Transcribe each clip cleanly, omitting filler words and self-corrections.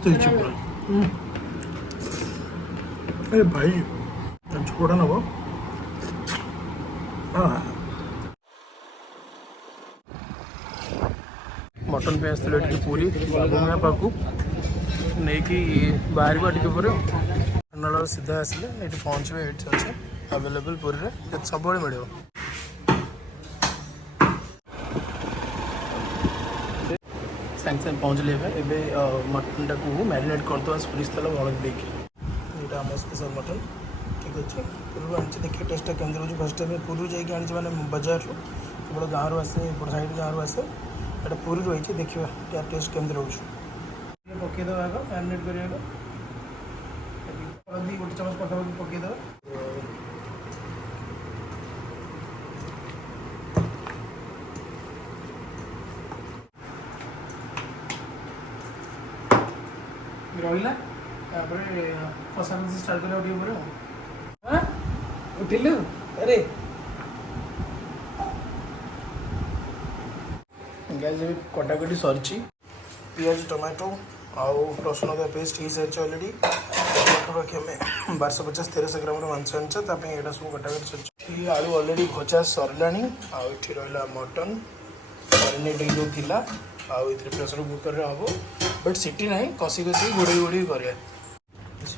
तो पूरा अरे भाई झोड़ा नब मटन पे आसते पूरी बाबुमिया पाक नहीं कि बाहर टे पर सीधा आसिले ये पहुँचे ये अच्छे अवेलेबल पूरी में सब मिल सागे सागे पहुँचले मटन टाक मैरिनेट करदे सोरिष तेल हलदी देकी यहाँ आम स्पेशल मटन ठीक अच्छे पूर्व आनी देखिए टेस्टा केमती रोज फर्स्ट टाइम पूरी जाइए आनी मैंने बजार केवल गाँव आसे एपट साइड गाँव आसे यहाँ पूरी रही देखा यार टेस्ट केमती रोज पकईदे आग मैरिनेट कर हल्दी गोटे चमच पकापी पकईदे रहा कषा कषि स्टार्ट कर उठिलु अरे गैस कटाकटी सरी पिज टमाटो आउ रसुण अदा पेस्ट हो सारी अलरेडी पाखापाखि आम 1250-1300 ग्राम मांस आनी यहाँ सब कटाकटी सरी आलू अलरेडी भजा सरला आठ रहा मटन मैरिनेट जो थी आउ प्रेसर कुकर हम बट सीटी ना कषि कषि घोड़े घोड़े कर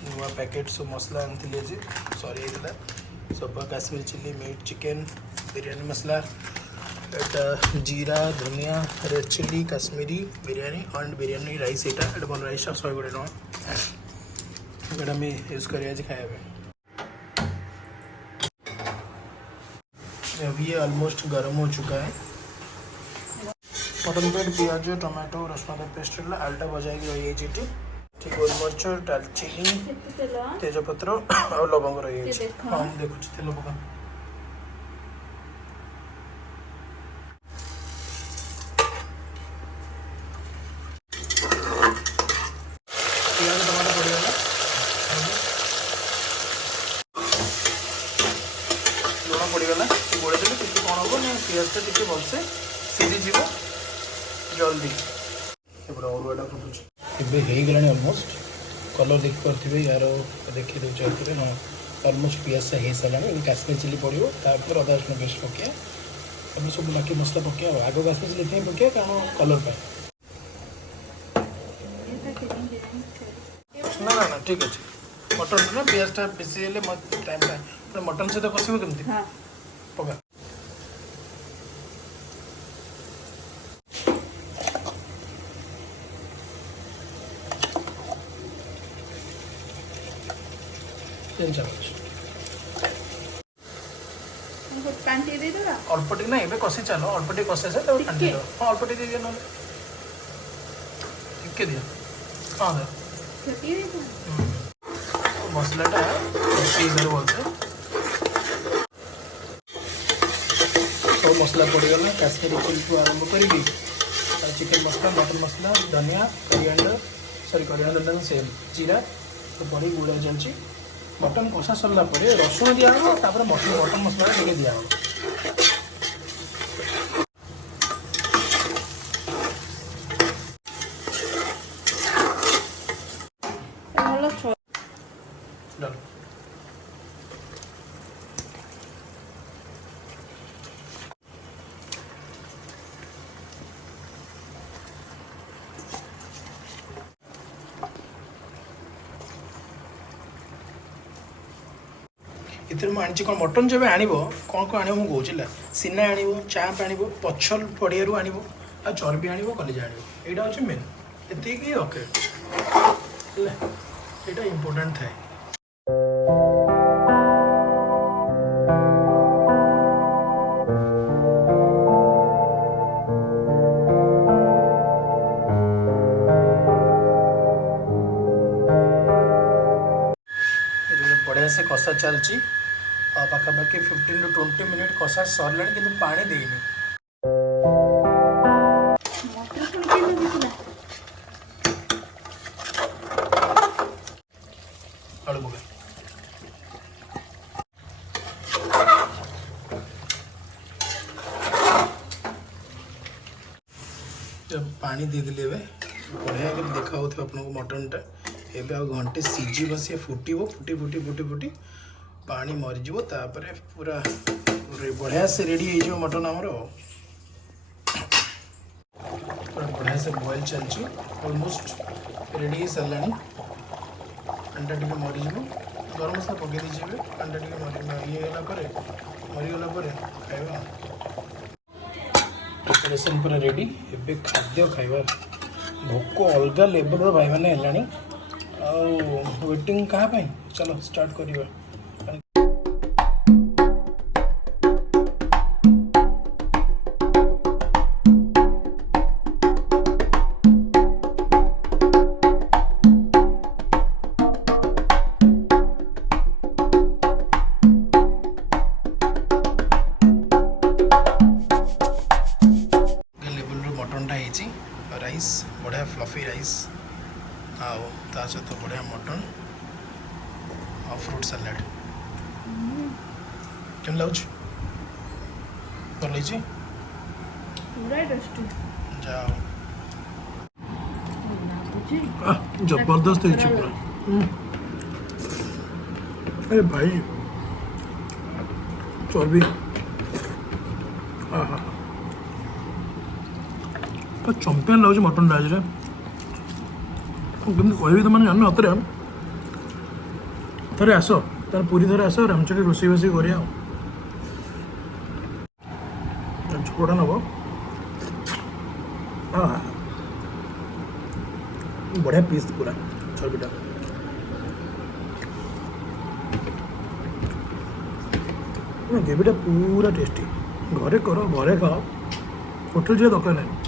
नुआ पैकेट सब मसला आनी सरी सब Kashmiri chilli meat chicken biryani masala एटा जीरा धनिया red chilli Kashmiri biryani and biryani rice यहाँ बन राइस 120 टका ये यूज कर खाया अभी ये ऑलमोस्ट गर्म हो चुका है मटन पेट पिज टमाटो रसुण पेस्ट आलटा भजा रही ठीक गोलमरीच दालचीनी तेजपत्र और लवंग रही हाँ देखुँ तेल पका पिज टमाटो पड़ेगा लुण पड़ेगा गोड़े देते टी कौन हम ना पिजटा टी भलसे सीझीज जल्दी अरुआटा फुटुच एगला अलमोस्ट कलर देखिपे यार देखी दूसरे हाँ अलमोस्ट पियाज हो सारे काश्मीर चिल्ली पड़ो तापर अदा रसुण पेस्ट पकड़ सब बाकी मसला पकड़ आग काश्मीर चिल्ली पकड़ कारण कलर ना ना ना ठीक अच्छे मटन ना पियाजटा बेसी टाइम पाए मटन सहित कषिब केमती पका अल्प टी ना ये कषि चलो अल्प टी कषे से काटी हाँ अल्प टी दिए ना टिके दिया हाँ मसलाटा कषि भलसे सब मसला पड़गला काश्मीरी चिल्ली आरंभ करी चिकेन मसला मटन मसला धनिया करिएंडर सेम जीरा तो पड़ी गुड़ा चलती मटन कषा सरला रसुण दिया तापर मटन मसला टे दिया इतने मुझे कौन मटन जब आण कौन कौन आण मुझे सीना आण चाप आण पछल पड़िया आण आ चर्बी आण कलेजा आण यहाँ हूँ मेन ये ओके यहाँ इम्पोर्टाट थाए बढ़िया से कषा चलती पाखापाखि 15 to 20 मिनट कषा सरला कि पानी देनी आलू पका जब पानी दे दिले बढ़िया कर देखा होता आपको मटनटा एबे आ घंटे सीझीब सी फुटब फुटी फुटी फुटी फुटी पानी मरीज तापर पूरा बढ़िया से रेडी हो मटन आमर पूरा बढ़िया से बॉयल चलची ऑलमोस्ट रेडी हो सारा अंडा टी मरीज गरम मसला पकई दीजिए अंडा टी ये मरीगला खाଇବା प्रिपरेशन पूरा रेडी एबे खाद्य खाଇବା भोक अलग लेवल भाई मैंने है वेटिंग कहाँ चलो स्टार्ट करिए राइस बढ़िया फ्लफी राइस आओ ता सहित बढ़िया मटन और फ्रूट सलाड केम लगुच भल जाओ जबरदस्त पूरा अरे भाई चर्बी हाँ हाँ तो चंपियन लगे मटन राइस कमी कह तुम जान थे थे आस तार पूरी थे आस रामचंद्र रोषे बस कर झोड़ा नब हाँ बढ़िया पीस पूरा चर्बीटा ग्रेवीटा पूरा टेस्टी घरे कर घरे खाओ होटेल जाए दरकार नहीं